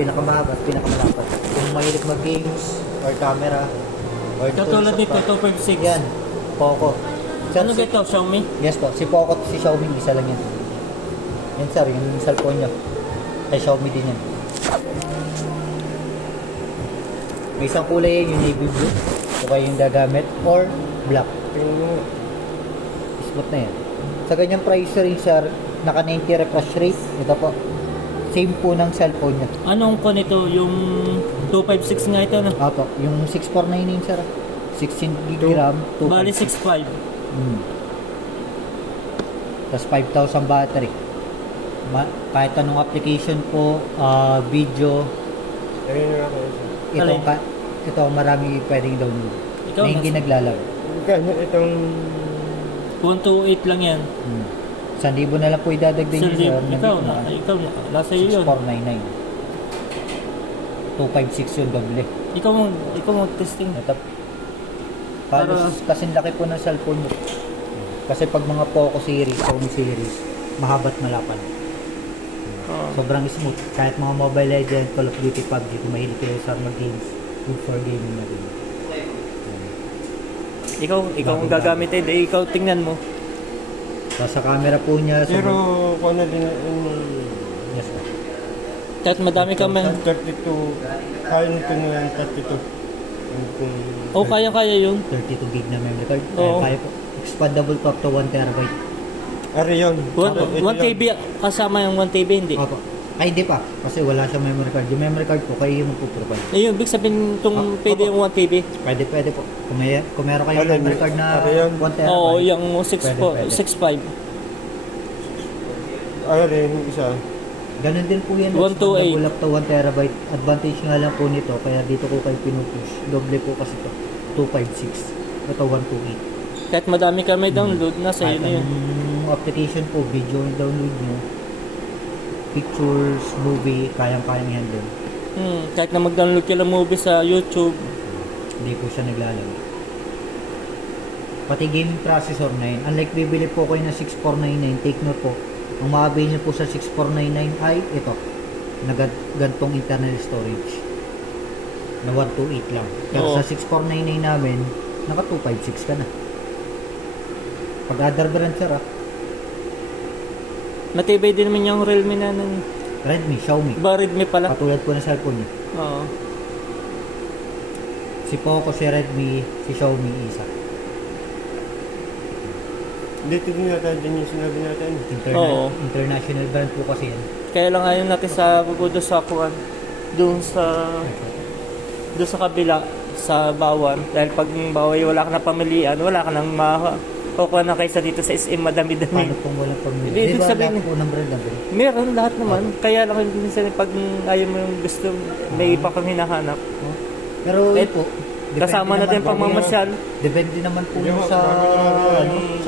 pinakamahaba at pinakamalapad. Kung mahilig mag-games or camera or Katulad tools nito, of 256. yan, Poco. Ano ito, Xiaomi? Yes po, si Poco at si Xiaomi, isa lang yan. Yan sir, yung cellphone nyo. Ay Xiaomi din yan. May isang kulay yan, yung navy blue. Ito kayo yung gagamit or black. Smooth na yan. Sa ganyang price range sir, naka 90 refresh rate. Ito po. Same po ng cellphone nyo. Anong ko nito? Yung 256 nga ito, no? Apo, yung 6499 sir. 16 GB RAM, 2. Bali 65. Tapos 5,000 battery. Kahit anong application po, video, Ayun na ako. ito marami pwedeng download. Ikaw Na hindi na. naglalaro. Itong 128 lang yan. 1,000 na lang po idadagdag nyo sir. Ikaw na. Ikaw na. Nasa iyo yun. 6499. 256 yung doble. Ikaw mo testing. Ito. Halos kasing laki po ng cellphone mo. Kasi pag mga Poco series, Sony series, mahabat malapad. Sobrang smooth. Kahit mga Mobile Legends, Call of Duty, PUBG, kung mahilig kayo sa mga games, good for gaming na din. Ikaw ang gagamit eh. Ikaw tingnan mo. Tapos sa camera po niya, Pero kung ano din yes, sir. Kahit madami ka man. 32, kaya nito na 32. Oh, kaya yun. 32 gig na memory card. Oo. Kaya po. Expandable to up to 1 terabyte. Ari yun. 1 TB kasama yung 1 TB, hindi. Opo. Ay, hindi pa. Kasi wala siyang memory card. Yung memory card po, kayo yung magpuprovide. Ayun, big sabihin kung pwede yung 1 TB. Pwede po. Kung meron kayong Ano, memory card na ano yun? 1 terabyte. Oo, yung 6.5. Ari yung isa. Ganun din po yan. 128. Expandable up to 1 terabyte. Advantage nga lang po nito. Kaya dito ko kayo pinupush. Doble po kasi to 256. Ito 128. Kahit madami ka may download, nasa iyo Kahit na yun. anong application po, video yung download nyo, pictures, movie, kayang-kayang handle. Kahit na mag-download ka ng movie sa YouTube. Hindi po siya naglalaro. Pati gaming processor na yun. Unlike bibili po kayo ng 6499, take note po, ang makabili nyo po sa 6499 ay ito, na gantong internal storage na 128 lang. Pero Oo. sa 6499 namin, naka 256 ka na. Pag other brand sir Matibay din naman yung Realme na Redmi, Xiaomi. Redmi pala. Katulad po ng cellphone niya. Oo. Si Poco, si Redmi, si Xiaomi, isa. Dito din natin din yung sinabi natin. Oo. International brand po kasi yan. Kaya lang ayaw natin sa bubudo sa kuwan. Doon sa kabila sa Bawan. Dahil pag Baway wala ka na pamilian, wala ka nang kukuha na kaysa dito sa SM madami-dami. Paano pong walang pamilya? Hindi, Di ibig ba sabihin- lahat po ng brand na brand? Meron lahat naman. Kaya lang minsan pag ayaw mo yung gusto, may iba kang hinahanap. Pero Eh, yun po, Kasama na din po- pamamasyal. Depende naman po Yung sa mga- ano,